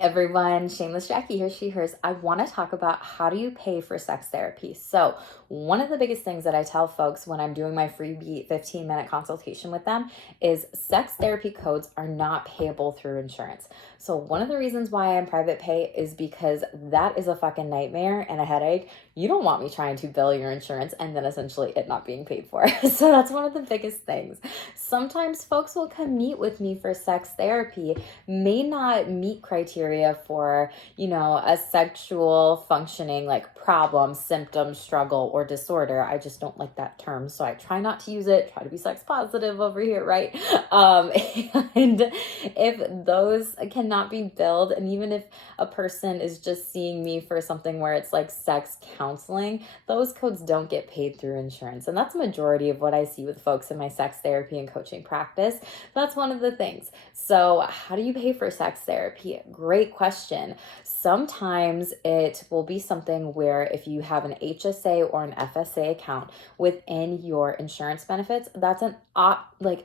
Everyone, Shameless Jackie here, she, hers. I want to talk about how do you pay for sex therapy. So, one of the biggest things that I tell folks when I'm doing my freebie 15-minute consultation with them is sex therapy codes are not payable through insurance. So, one of the reasons why I'm private pay is because that is a fucking nightmare and a headache. You don't want me trying to bill your insurance and then essentially it not being paid for. So, that's one of the biggest things. Sometimes folks will come meet with me for sex therapy, may not meet criteria for, a sexual functioning like problem, symptom, struggle, or disorder. I just don't like that term. So I try not to use it, try to be sex positive over here, right? And if those cannot be billed, and even if a person is just seeing me for something where it's like sex counseling, those codes don't get paid through insurance. And that's a majority of what I see with folks in my sex therapy and coaching practice. That's one of the things. So how do you pay for sex therapy? Great question. Sometimes it will be something where if you have an HSA or an FSA account within your insurance benefits, that's an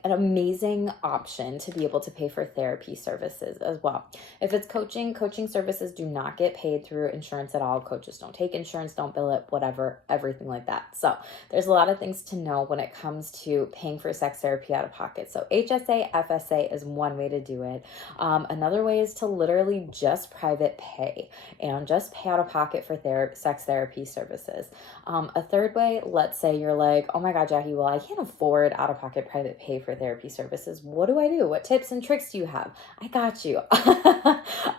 amazing option to be able to pay for therapy services as well. If it's coaching services do not get paid through insurance at all. Coaches don't take insurance, don't bill it, whatever, everything like that. So there's a lot of things to know when it comes to paying for sex therapy out of pocket. So HSA, FSA is one way to do it. Another way is to literally just private pay and just pay out of pocket for sex therapy services. A third way, let's say you're like, oh my God, Jackie, well, I can't afford out of pocket private pay for therapy services. What do I do? What tips and tricks do you have? I got you.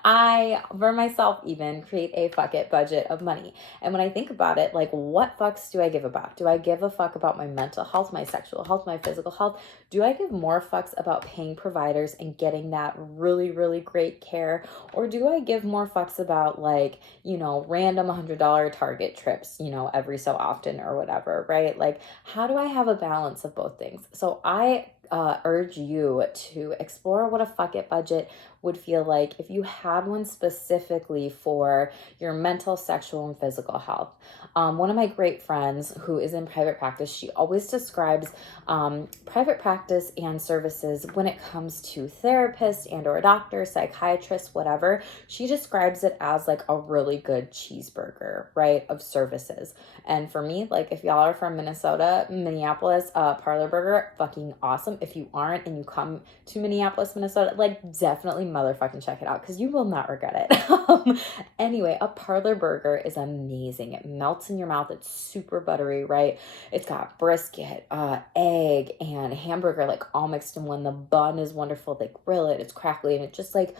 I, for myself, even create a fuck it budget of money. And when I think about it, like, what fucks do I give about? Do I give a fuck about my mental health, my sexual health, my physical health? Do I give more fucks about paying providers and getting that really, really great care? Or do I give more fucks about random $100 Target trips, every so often or whatever, right? Like, how do I have a balance of both things? So I urge you to explore what a fuck it budget would feel like if you had one specifically for your mental, sexual, and physical health. One of my great friends who is in private practice, she always describes private practice and services when it comes to therapists and or doctors, psychiatrists, whatever. She describes it as like a really good cheeseburger, right, of services. And for me, like if y'all are from Minnesota, Minneapolis, Parlor Burger, fucking awesome. If you aren't and you come to Minneapolis, Minnesota, like definitely motherfucking check it out because you will not regret it. Anyway, a Parlor Burger is amazing. It melts in your mouth. It's super buttery, right? It's got brisket, egg, and hamburger like all mixed in one. The bun is wonderful. They grill it. It's crackly and it just like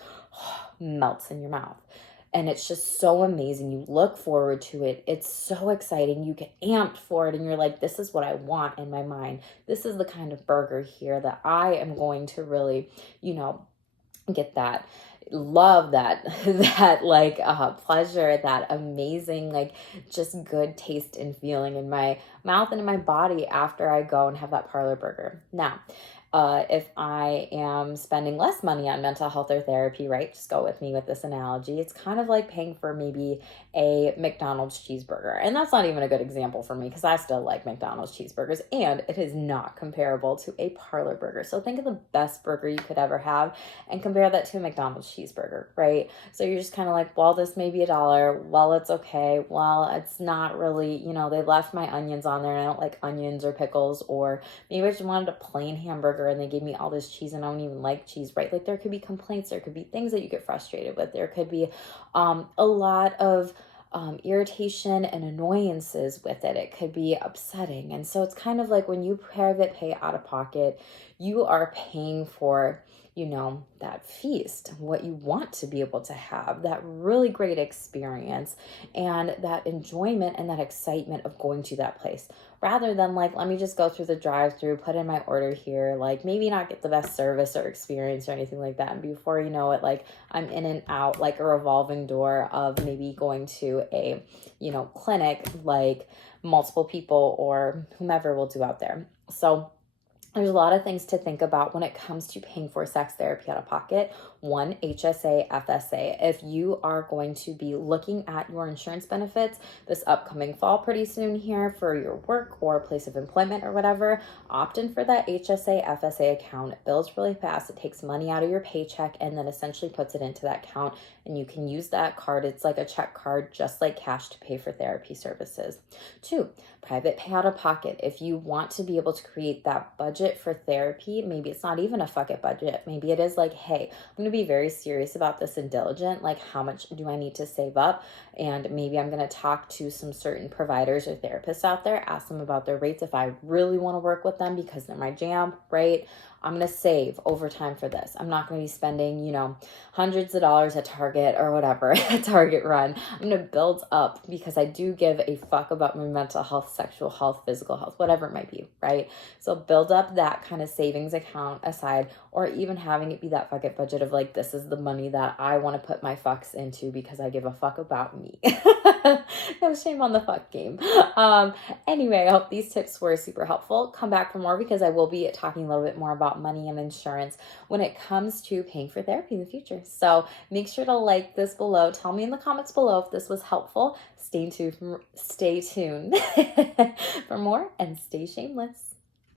melts in your mouth. And it's just so amazing. You look forward to it. It's so exciting. You get amped for it and you're like, this is what I want in my mind. This is the kind of burger here that I am going to really, get that love, that pleasure, that amazing, like just good taste and feeling in my mouth and in my body after I go and have that Parlor Burger. Now, if I am spending less money on mental health or therapy, right? Just go with me with this analogy. It's kind of like paying for maybe a McDonald's cheeseburger. And that's not even a good example for me because I still like McDonald's cheeseburgers and it is not comparable to a Parlor Burger. So think of the best burger you could ever have and compare that to a McDonald's cheeseburger, right? So you're just kind of like, well, this may be $1. Well, it's okay. Well, it's not really, they left my onions on there and I don't like onions or pickles, or maybe I just wanted a plain hamburger and they gave me all this cheese and I don't even like cheese, right? Like there could be complaints, there could be things that you get frustrated with, there could be a lot of irritation and annoyances with it. It could be upsetting. And so it's kind of like when you private pay out of pocket, you are paying for that feast, what you want to be able to have, that really great experience and that enjoyment and that excitement of going to that place, rather than like, let me just go through the drive-through, put in my order here, like maybe not get the best service or experience or anything like that. And before you know it, like I'm in and out like a revolving door of maybe going to a, clinic like multiple people or whomever will do out there. So there's a lot of things to think about when it comes to paying for sex therapy out of pocket. One, HSA, FSA. If you are going to be looking at your insurance benefits this upcoming fall pretty soon here for your work or place of employment or whatever, opt in for that HSA, FSA account. It builds really fast. It takes money out of your paycheck and then essentially puts it into that account, and you can use that card. It's like a check card, just like cash, to pay for therapy services. Two, private pay out of pocket. If you want to be able to create that budget for therapy, maybe it's not even a fuck it budget. Maybe it is like, hey, I'm going to be very serious about this and diligent. Like, how much do I need to save up? And maybe I'm going to talk to some certain providers or therapists out there, ask them about their rates if I really want to work with them because they're my jam, right? I'm going to save over time for this. I'm not going to be spending, hundreds of dollars at Target or whatever, a Target run. I'm going to build up because I do give a fuck about my mental health, sexual health, physical health, whatever it might be, right? So build up that kind of savings account aside, or even having it be that fuck it budget of like, this is the money that I want to put my fucks into because I give a fuck about me. No shame on the fuck game. Anyway, I hope these tips were super helpful. Come back for more because I will be talking a little bit more about money and insurance when it comes to paying for therapy in the future. So make sure to like this below. Tell me in the comments below if this was helpful. Stay tuned for more and stay shameless.